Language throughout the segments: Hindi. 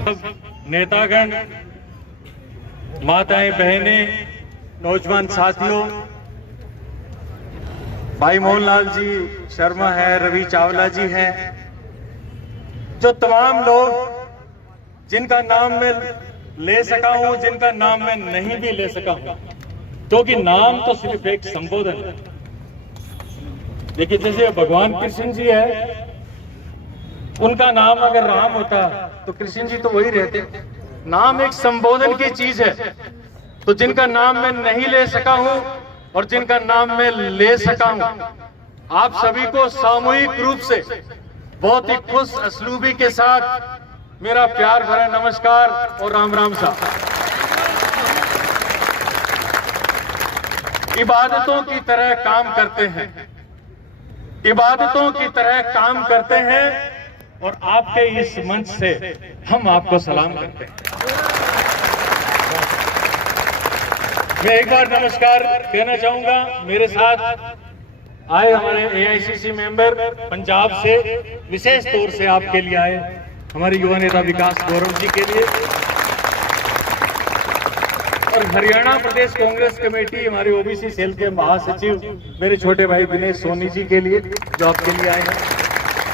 सब नेतागण, माताएं, बहनें, नौजवान साथियों, भाई मोहनलाल जी शर्मा है, रवि चावला जी हैं, जो तमाम लोग जिनका नाम मैं ले सका हूं, जिनका नाम मैं नहीं भी ले सका हूं, क्योंकि नाम तो सिर्फ एक संबोधन है। लेकिन जैसे भगवान कृष्ण जी है, उनका नाम अगर राम होता तो कृष्ण जी तो वही रहते। नाम एक संबोधन की चीज है। तो जिनका नाम मैं नहीं ले सका हूं और जिनका नाम मैं ले सका हूं, आप सभी को सामूहिक रूप से बहुत ही खुश असलूबी के साथ मेरा प्यार भरा नमस्कार और राम राम सा। इबादतों की तरह काम करते हैं, इबादतों की तरह काम करते हैं और आपके इस मंच से हम आपको सलाम करते हैं। मैं एक बार नमस्कार कहना चाहूंगा। मेरे साथ आए हमारे एआईसीसी मेंबर पंजाब से, विशेष तौर से आपके लिए आए हमारे युवा नेता विकास गौरव जी के लिए, और हरियाणा प्रदेश कांग्रेस कमेटी हमारे ओबीसी सेल के महासचिव मेरे छोटे भाई दिनेश सोनी जी के लिए, जो आपके लिए आए हैं।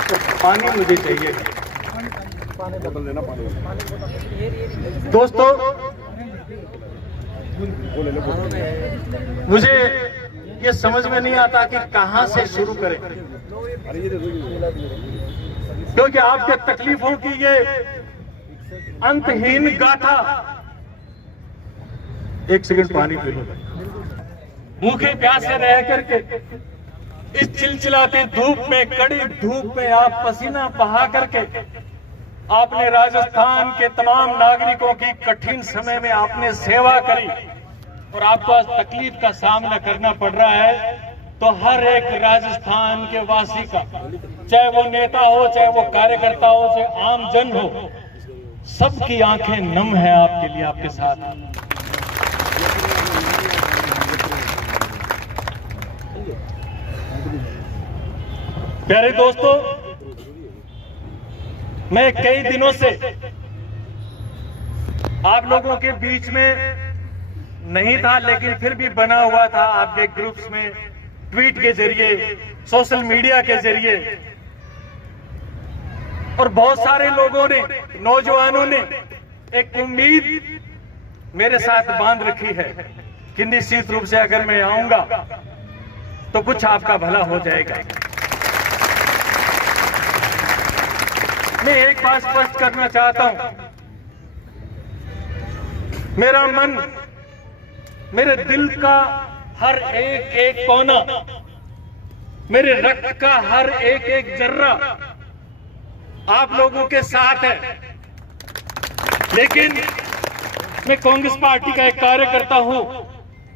तो पानी मुझे चाहिए दोस्तों। मुझे ये समझ में नहीं आता कि कहां से शुरू करें, क्योंकि आपके तकलीफों की ये अंतहीन गाथा। एक सेकंड पानी पी लो। भूखे प्यासे रह करके इस चिलचिलाती धूप में, कड़ी धूप में आप पसीना बहा करके आपने राजस्थान के तमाम नागरिकों की कठिन समय में आपने सेवा करी और आपको आज तकलीफ का सामना करना पड़ रहा है। तो हर एक राजस्थान के वासी का, चाहे वो नेता हो, चाहे वो कार्यकर्ता हो, चाहे आम जन हो, सबकी आंखें नम है आपके लिए, आपके साथ। प्यारे दोस्तों, मैं कई दिनों से आप लोगों के बीच में नहीं था, लेकिन फिर भी बना हुआ था आपके ग्रुप्स में, ट्वीट के जरिए, सोशल मीडिया के जरिए, और बहुत सारे लोगों ने, नौजवानों ने एक उम्मीद मेरे साथ बांध रखी है कि निश्चित रूप से अगर मैं आऊंगा तो कुछ आपका भला हो जाएगा। मैं एक बात स्पष्ट करना चाहता हूं, मेरा मन, मेरे दिल का हर एक एक कोना, मेरे रक्त का हर एक एक जर्रा आप लोगों के साथ है। लेकिन मैं कांग्रेस पार्टी का एक कार्यकर्ता हूं।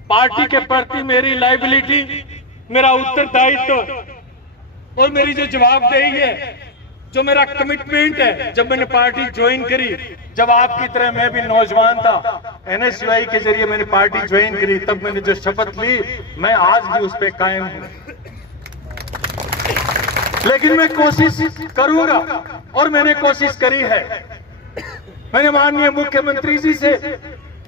पार्टी के प्रति मेरी लायबिलिटी, मेरा उत्तरदायित्व और मेरी जो जवाबदेही है, जो मेरा कमिटमेंट है, जब मैंने पार्टी ज्वाइन करी, जब आपकी तरह मैं भी नौजवान था, एनएसयूआई के जरिए मैंने पार्टी ज्वाइन करी, तब मैंने जो शपथ ली, मैं आज भी उस पर कायम हूं। लेकिन मैं कोशिश करूंगा और मैंने कोशिश करी है। मैंने माननीय मुख्यमंत्री जी से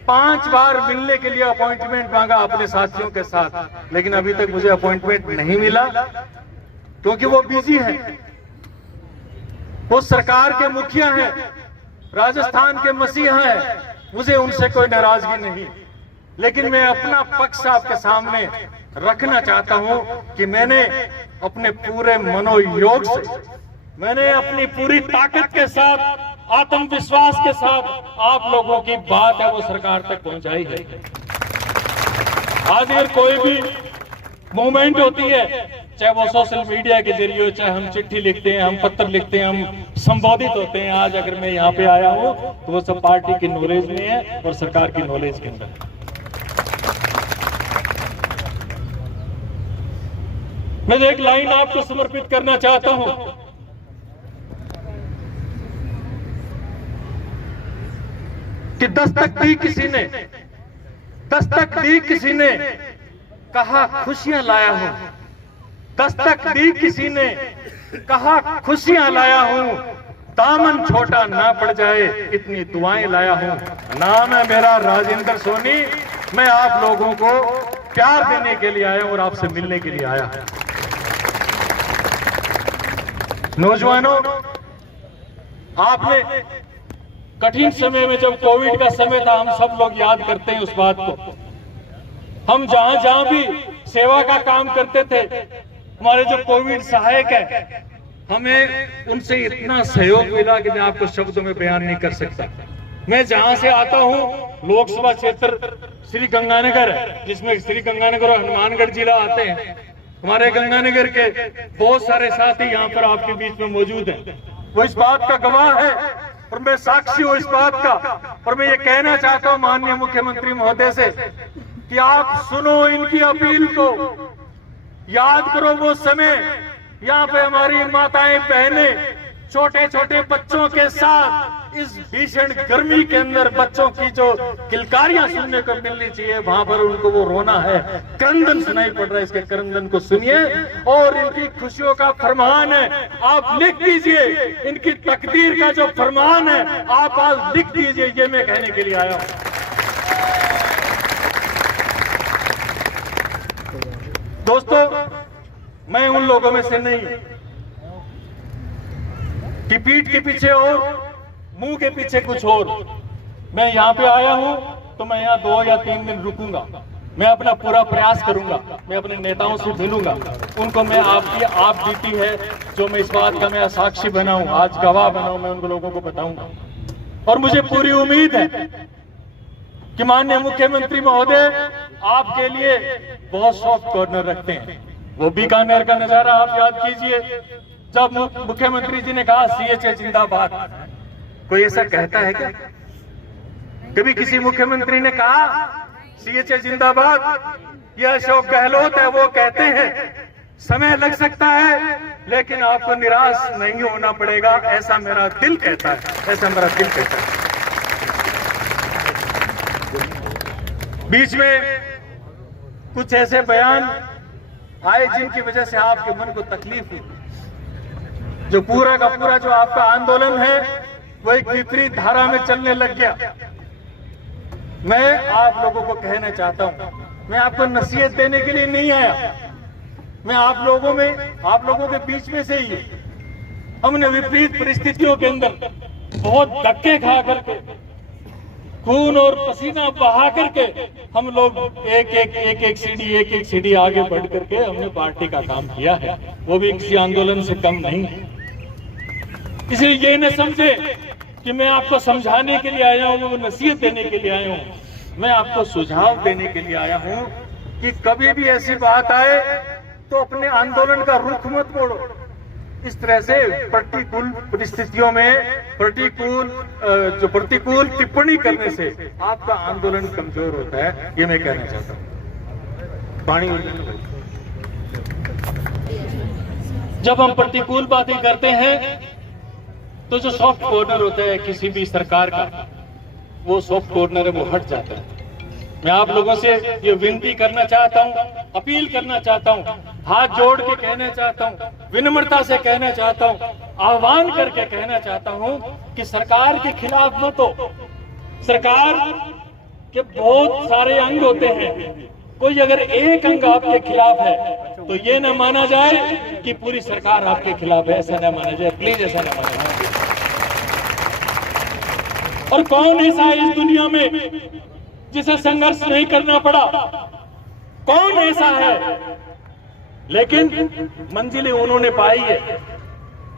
5 बार मिलने के लिए अपॉइंटमेंट मांगा अपने साथियों के साथ, लेकिन अभी तक मुझे अपॉइंटमेंट नहीं मिला, क्योंकि वो बिजी हैं। वो सरकार के मुखिया हैं, राजस्थान के मसीहा हैं, मुझे उनसे कोई नाराजगी नहीं। लेकिन मैं अपना पक्ष आपके सामने रखना चाहता हूं कि मैंने अपने पूरे मनोयोग से, मैंने अपनी पूरी ताकत के साथ, आत्मविश्वास के साथ आप लोगों की बात है वो सरकार तक पहुंचाई है। आज अगर कोई भी मूवमेंट होती है, चाहे वो सोशल मीडिया के जरिए हो, चाहे हम चिट्ठी लिखते हैं, हम पत्र लिखते हैं, हम संबोधित होते हैं, आज अगर मैं यहाँ पे आया हूँ तो वो सब पार्टी की नॉलेज में है और सरकार की नॉलेज के अंदर है। मैं एक लाइन आपको समर्पित करना चाहता हूं कि दस्तक दी किसी ने, दस्तक दी किसी ने, कहा खुशियां लाया हूं। दस्तक दी किसी ने, कहा खुशियां लाया हूं। दामन छोटा ना पड़ जाए इतनी दुआएं लाया हूं। नाम है मेरा राजेंद्र सोनी। मैं आप लोगों को प्यार देने के लिए आया हूं और आपसे मिलने के लिए आया हूं। नौजवानों, आपने कठिन समय में, जब कोविड का समय था, हम सब लोग याद करते हैं उस बात को। हम जहां जहां भी सेवा का काम करते थे, हमारे जो कोविड सहायक है, हमें उनसे इतना सहयोग मिला कि मैं आपको शब्दों में बयान नहीं कर सकता। मैं जहां से आता हूं, लोकसभा क्षेत्र श्री गंगानगर है, जिसमें श्री गंगानगर और हनुमानगढ़ जिला आते हैं। हमारे गंगानगर के बहुत सारे साथी यहाँ पर आपके बीच में मौजूद हैं। वो इस बात का गवाह है और मैं साक्षी हूँ इस बात का। और मैं ये कहना चाहता हूँ माननीय मुख्यमंत्री महोदय से कि आप सुनो इनकी अपील को, याद करो वो समय यहाँ पे हमारी माताएं बहनें छोटे छोटे बच्चों के साथ इस भीषण गर्मी के अंदर बच्चों की जो किलकारियां सुनने को मिलनी चाहिए, वहां पर उनको वो रोना है, क्रंदन सुनाई पड़ रहा है। इसके क्रंदन को सुनिए और इनकी खुशियों का फरमान है, आप लिख दीजिए। इनकी तकदीर का जो फरमान है आप आज लिख दीजिए। ये मैं कहने के लिए आया हूं। दोस्तों, मैं उन लोगों में से नहीं कि पीठ के पीछे और मुंह के पीछे कुछ और। मैं यहाँ पे आया हूँ तो मैं यहाँ 2 या 3 दिन रुकूंगा। मैं अपना पूरा प्रयास करूंगा। मैं अपने नेताओं से मिलूंगा, उनको मैं आपकी आप बीती है जो मैं इस बात का मैं साक्षी बना हूं, आज गवाह बना हूं, मैं उन लोगों को बताऊंगा। और मुझे पूरी उम्मीद है कि माननीय मुख्यमंत्री महोदय आपके लिए बहुत सॉफ्ट कॉर्नर रखते हैं। वो बीकानेर का नजारा आप याद कीजिए, जब मुख्यमंत्री जी ने कहा CHA जिंदाबाद। कोई ऐसा कहता है क्या? कभी किसी मुख्यमंत्री ने कहा CHA जिंदाबाद? यह अशोक गहलोत है, वो कहते हैं। समय लग सकता है लेकिन आपको निराश नहीं होना पड़ेगा, ऐसा मेरा दिल कहता है, ऐसा मेरा दिल कहता है। बीच में कुछ ऐसे बयान आए जिनकी वजह से आपके मन को तकलीफ हुई। जो पूरा का पूरा जो आपका आंदोलन है वो एक विपरीत धारा में चलने लग गया। मैं आप लोगों को कहना चाहता हूं, मैं आपको नसीहत देने के लिए नहीं आया। मैं आप लोगों के बीच में से ही, हमने विपरीत परिस्थितियों के अंदर बहुत धक्के खा करके, खून और पसीना बहा करके हम लोग एक सीढ़ी आगे बढ़ करके हमने पार्टी का काम किया है। वो भी किसी आंदोलन से कम नहीं है। इसलिए ये न समझे कि मैं आपको समझाने के लिए आया हूं, वो नसीहत देने के लिए आया हूं। मैं आपको सुझाव देने के लिए आया हूं कि कभी भी ऐसी बात आए तो अपने आंदोलन का रुख मत मोड़ो। इस तरह से प्रतिकूल परिस्थितियों में प्रतिकूल टिप्पणी करने से आपका आंदोलन कमजोर होता है, ये मैं कहना चाहता हूं। पानी जब हम प्रतिकूल बातें करते हैं तो जो सॉफ्ट कॉर्नर होता है किसी भी सरकार का, वो सॉफ्ट कॉर्नर है, वो हट जाता है। मैं आप लोगों से ये विनती करना चाहता हूं, अपील करना चाहता हूं, हाथ जोड़ के कहना चाहता हूं, विनम्रता से कहना चाहता हूं, आह्वान करके कहना चाहता हूं कि सरकार के खिलाफ मत हो। सरकार के बहुत सारे अंग होते हैं, कोई अगर एक अंग आपके खिलाफ है तो ये ना माना जाए कि पूरी सरकार आपके खिलाफ है, ऐसा ना माना जाए, प्लीज ऐसा ना माना जाए। और कौन ऐसा है इस दुनिया में जिसे संघर्ष नहीं करना पड़ा? कौन ऐसा है? लेकिन मंजिलें उन्होंने पाई है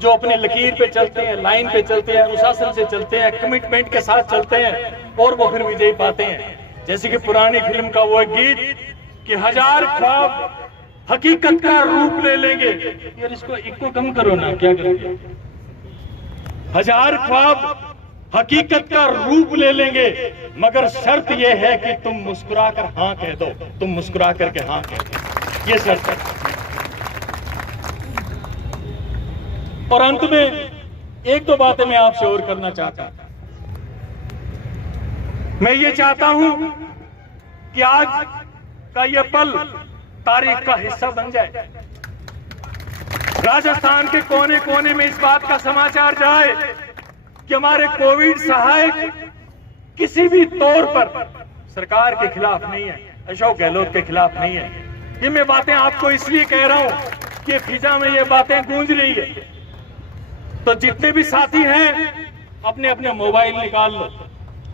जो अपने लकीर पे चलते हैं, लाइन पे चलते हैं, अनुशासन से चलते हैं, कमिटमेंट के साथ चलते हैं और वो फिर विजय पाते हैं। जैसे कि पुरानी फिल्म का वो गीत कि 1000 ख्वाब हकीकत का रूप ले लेंगे। यार इसको इको कम करो ना, क्या करोगे? 1000 ख्वाब हकीकत का रूप ले लेंगे, मगर शर्त यह है कि तुम मुस्कुराकर हाँ कह दो, तुम मुस्कुरा करके हाँ कह दो, ये शर्त है। और अंत में एक दो बातें मैं आपसे और करना चाहता हूं। मैं ये चाहता हूं कि आज का ये पल तारीख का हिस्सा बन जाए। राजस्थान के कोने कोने में इस बात का समाचार जाए कि हमारे कोविड सहायक किसी भी तौर पर सरकार के खिलाफ नहीं है, अशोक गहलोत के खिलाफ नहीं है। ये मैं बातें आपको इसलिए कह रहा हूं कि फिजा में ये बातें गूंज रही है। तो जितने भी साथी हैं अपने अपने मोबाइल निकाल लो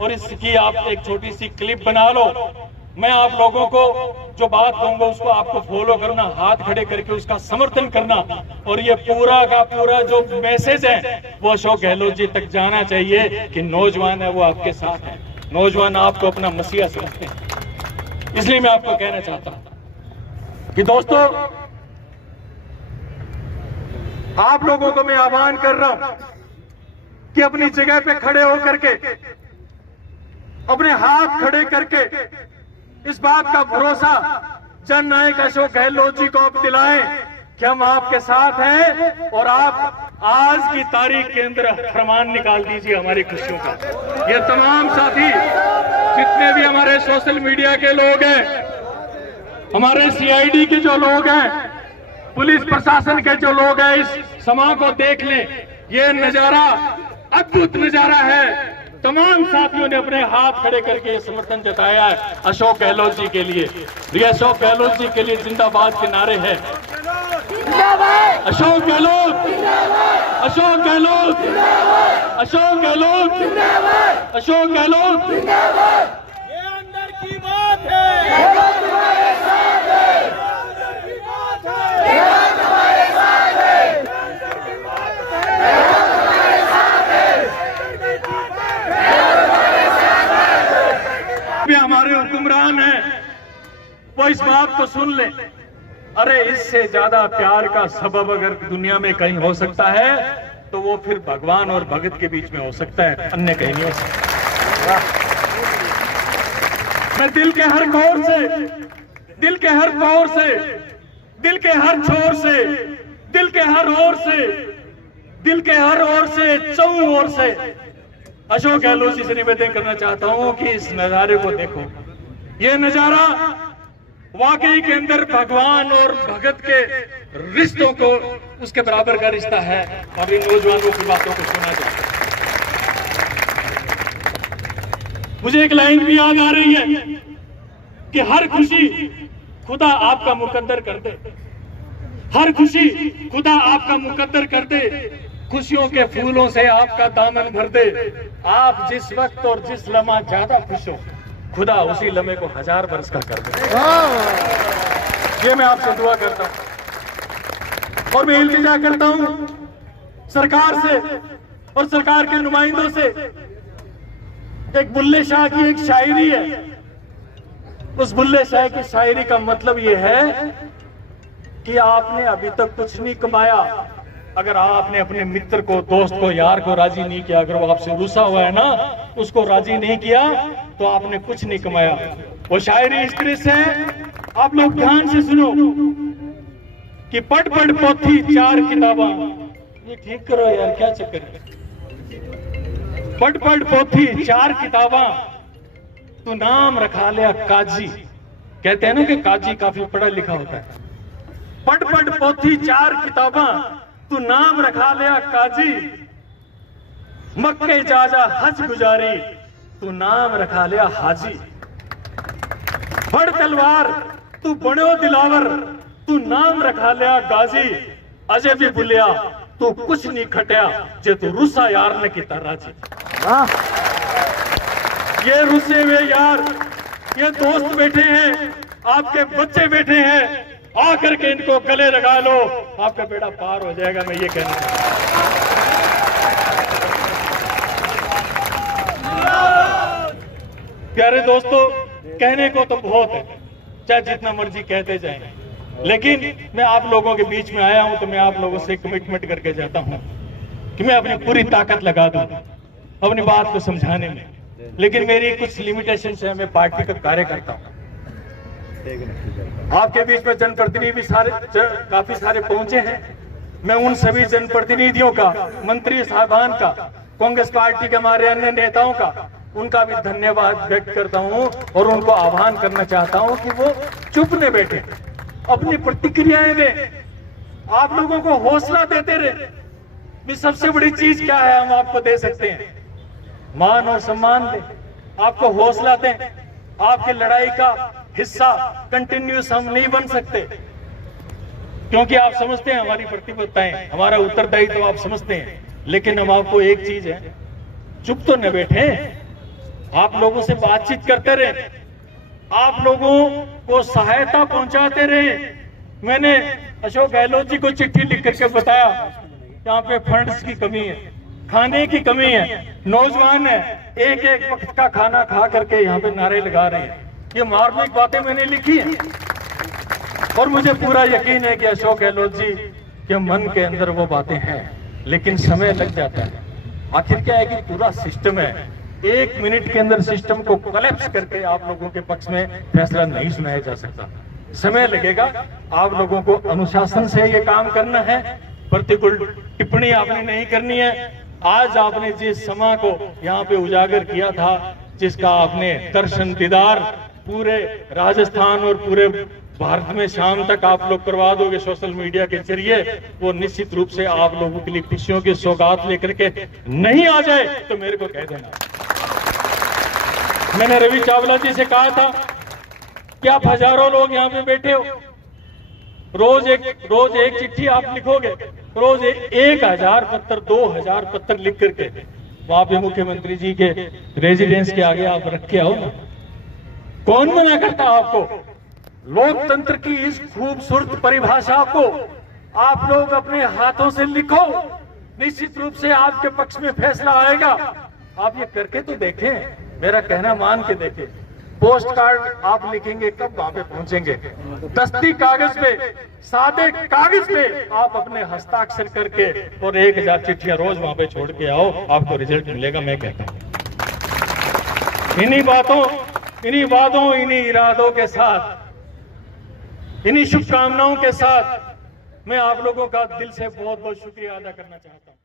और इसकी आप एक छोटी सी क्लिप बना लो। मैं आप लोगों को जो बात कहूंगा उसको आपको फॉलो करना, हाथ खड़े करके उसका समर्थन करना, और ये पूरा का पूरा जो मैसेज है वो अशोक गहलोत जी तक जाना चाहिए कि नौजवान है वो आपके साथ है, नौजवान आपको अपना मसीहा समझते हैं। इसलिए मैं आपको कहना चाहता हूं कि दोस्तों, आप लोगों को मैं आह्वान कर रहा हूं कि अपनी जगह पे खड़े होकर के, अपने हाथ खड़े करके इस बात का भरोसा जननायक अशोक गहलोत जी को आप दिलाएं कि हम आपके साथ हैं, और आप आज की तारीख के अंदर फरमान निकाल दीजिए हमारी खुशियों का। ये तमाम साथी जितने भी हमारे सोशल मीडिया के लोग हैं, हमारे सीआईडी के जो लोग हैं, पुलिस प्रशासन के जो लोग हैं, इस समा को देख लें। ये नजारा अद्भुत नजारा है। तमाम साथियों ने अपने हाथ खड़े करके समर्थन जताया है अशोक गहलोत जी के लिए। ये अशोक गहलोत जी के लिए जिंदाबाद के नारे हैं। अशोक गहलोत, अशोक गहलोत, अशोक गहलोत, अशोक गहलोत। ये अंदर की बात है, तुम्हारे साथ है, अंदर की बात है, तुम्हारे साथ है, अंदर की बात है, तुम्हारे साथ है, हमारे हुक्मरान हैं वो इस बात को सुन ले। अरे इससे ज्यादा प्यार का सबब अगर दुनिया में कहीं हो सकता है तो वो फिर भगवान और भगत के बीच में हो सकता है, अन्य कहीं नहीं हो सकता। मैं दिल के हर कोर से, दिल के हर पौर से, दिल के हर छोर से, दिल के हर ओर से, दिल के हर ओर से, चौं ओर से अशोक गहलोत जी से निवेदन करना चाहता हूं कि इस नजारे को देखो। ये नजारा वाकई के अंदर भगवान और भगत के रिश्तों को, उसके बराबर का रिश्ता है, और इन नौजवानों की बातों को सुना जाए। मुझे एक लाइन भी याद आ रही है कि हर खुशी खुदा आपका मुकद्दर कर दे, हर खुशी खुदा आपका मुकद्दर कर दे, खुशियों के फूलों से आपका दामन भर दे। आप जिस वक्त और जिस लम्हा ज्यादा खुश हो, खुदा उसी लम्हे को 1000 बरस का कर दे। ये मैं आपसे दुआ करता हूं, और मैं इल्तिजा करता हूं सरकार से और सरकार के नुमाइंदों से। एक बुल्ले शाह की एक शायरी है, उस बुल्ले शाह की शायरी का मतलब ये है कि आपने अभी तक कुछ नहीं कमाया, अगर आपने अपने मित्र को, दोस्त को, यार को राजी नहीं किया, अगर वो आपसे रुसा हुआ है ना, उसको राजी नहीं किया तो आपने कुछ नहीं कमाया। वो शायरी इस तरह से है, आप लोग ध्यान से सुनो कि पढ़ पढ़ पोथी 4 किताबा, ये ठीक करो यार, क्या चक्कर है। पढ़ पढ़ पोथी 4 किताबा, तू नाम रखा लिया काजी। कहते हैं ना कि काजी काफी पढ़ा लिखा होता है। पढ़ पढ़ पोथी 4 किताबा, तू नाम रखा लिया काजी। मक्के जा जा हज गुजारी, तू नाम रखा लिया हाजी। फड़ तलवार तू बनो दिलावर, तू नाम रखा लिया गाजी। अजय भी बुलिया तू कुछ नहीं खटिया, जे तू रुसा यार ने की तरह जी। ये रुसे हुए यार, ये दोस्त बैठे हैं, आपके बच्चे बैठे हैं, आकर के इनको गले लगा लो, आपका बेड़ा पार हो जाएगा। मैं ये कहना चाहता हूं। प्यारे दोस्तों, कहने को तो बहुत है, चाहे जितना मर्जी कहते जाएं, लेकिन मैं आप लोगों के बीच में आया हूं तो मैं आप लोगों से कमिटमेंट करके जाता हूं कि मैं अपनी पूरी ताकत लगा दूं अपनी बात को समझाने में। लेकिन मेरी कुछ लिमिटेशन है, मैं पार्टी का कार्य करता हूं। आपके बीच में जनप्रतिनिधि भी काफी सारे पहुंचे हैं। मैं उन सभी जनप्रतिनिधियों का, मंत्री साहबान का, कांग्रेस पार्टी के हमारे अन्य नेताओं का, उनका भी धन्यवाद व्यक्त करता हूं, और उनको आह्वान करना चाहता हूं कि वो चुप न बैठे, अपनी प्रतिक्रियाएं दें, आप लोगों को हौसला देते रहे। भी सबसे बड़ी चीज क्या है हम आपको दे सकते हैं? मान और सम्मान दें, आपको हौसला दें। आपकी लड़ाई का हिस्सा कंटिन्यूस हम नहीं बन सकते, क्योंकि आप समझते हैं हमारी प्रतिबद्धताएं, हमारा उत्तरदायित्व तो आप समझते हैं। लेकिन हम आपको एक चीज है, चुप तो न बैठे, आप लोगों से बातचीत करते रहे, आप लोगों को सहायता पहुंचाते रहे। मैंने अशोक गहलोत जी को चिट्ठी लिख करके बताया, यहाँ पे फंड्स की कमी है, खाने की कमी है, नौजवान है एक एक वक्त का खाना खा करके यहाँ पे नारे लगा रहे हैं। ये मार्मिक बातें मैंने लिखी है और मुझे पूरा यकीन है कि अशोक गहलोत जी के मन के अंदर वो बातें हैं, लेकिन समय लग जाता है। आखिर क्या है कि पूरा सिस्टम है, 1 मिनट के अंदर सिस्टम को कोलैप्स करके आप लोगों के पक्ष में फैसला नहीं सुनाया जा सकता, समय लगेगा। आप लोगों को अनुशासन से ये काम करना है, प्रतिकूल टिप्पणी आपने नहीं करनी है। आज आपने जिस समा को यहाँ पे उजागर किया था, जिसका आपने दर्शन दीदार पूरे राजस्थान और पूरे भारत में शाम तक आप लोग करवा दोगे सोशल मीडिया के जरिए, वो निश्चित रूप से आप लोगों के लिए खुशियों की सौगात लेकर के नहीं आ जाए तो मेरे को कह देना। मैंने रवि चावला जी से कहा था कि आप हजारों लोग यहाँ पे बैठे हो, रोज एक चिट्ठी आप लिखोगे, रोज 1000 पत्र 2000 पत्र लिख करके वहां पे मुख्यमंत्री जी के रेजिडेंस के आगे आप रख के आओ ना। कौन मना करता आपको? लोकतंत्र की इस खूबसूरत परिभाषा को आप लोग अपने हाथों से लिखो, निश्चित रूप से आपके पक्ष में फैसला आएगा। आप ये करके तो देखें, मेरा कहना मान के देखें। पोस्ट कार्ड आप लिखेंगे, कब वहां पे पहुंचेंगे? दस्ती कागज पे, सादे कागज पे आप अपने हस्ताक्षर करके और 1000 चिट्ठियां रोज वहां पे छोड़ के आओ, आपको रिजल्ट मिलेगा। मैं कहता हूं इन्हीं बातों, इन्हीं वादों, इन्हीं इरादों के साथ, इन्हीं शुभकामनाओं के साथ मैं आप लोगों का दिल से बहुत बहुत शुक्रिया अदा करना चाहता हूं।